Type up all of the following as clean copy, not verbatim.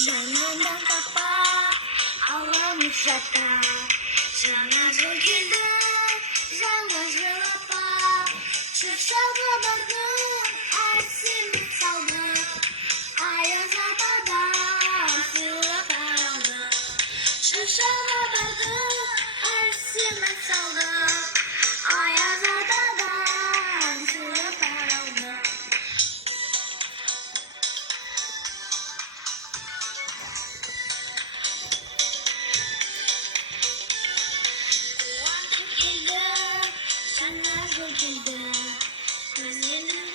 Yanından kapak ağlamış yatak. Canazı güldü, canazı lapak. Çıkşadı bakın, ersin saldı. Ayaz atadan sıra paraldı. Çıkşadı bakın, ersin saldı. Ayaz atadan sıra paraldı. Canazı güldü, gözlerim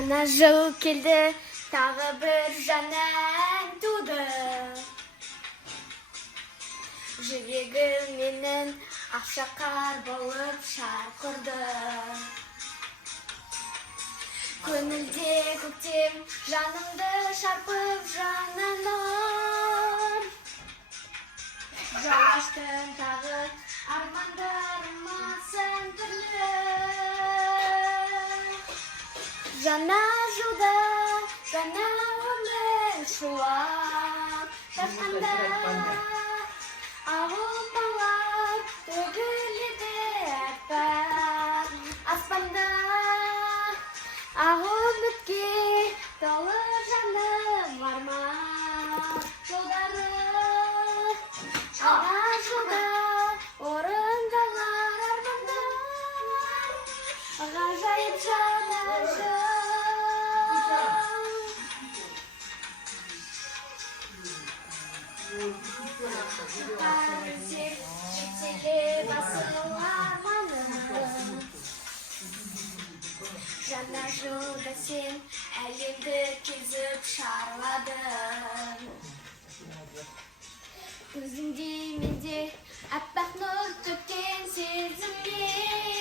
Жаңа жыл келді, тағы бір жаннан туды. Жүрегім менің ақшақар болып шарқырды. Көңілде көктем жанымды шарпып жананам. Жалаштым тағы армандарыма сан түрлі. Жаңа жылда жаңа өмір шуақ шашқанда, ауыл балар төгіледі аппақ аспанда. Ақ үмітке толы жаным арман жолдары. Жаңа жылда орындалар армандар, ғажайып жаңа жыл. Шектеле басыл арманым. Жаңа жылда сен әлемді кезіп шарладың. Көзіңде менде аппақ нұр төккен сезіммен.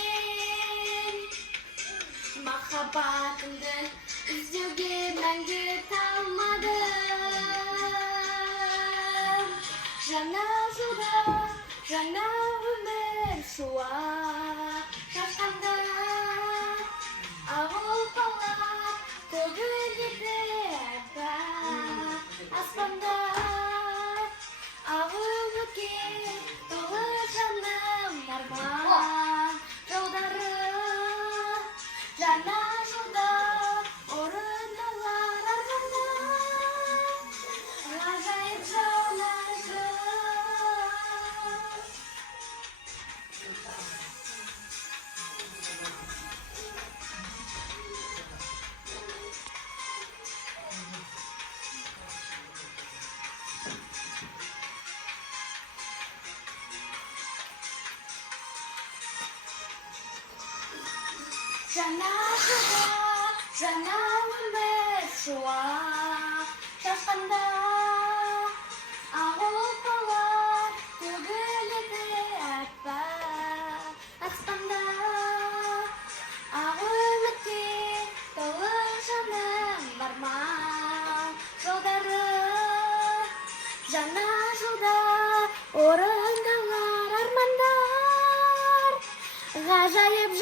Махаббатымды іздеуге мәңгі талмадым. Жаңа жылда жаңа өмір шуақ шашқанда, ауыл балар төгіледі аппақ аспанда. Ақ үмітке толы жаным арман жолдары. Жаңа жылда орындалар армандар, ғажайып жаңа жыл. Жаңа жылда жаңа өмір шуақ шашқанда, ауыл балар төгіледі аппақ аспанда. Ақ үмітке толы жаным арман жолдары. Жаңа жылда орындалар армандар, ғажайып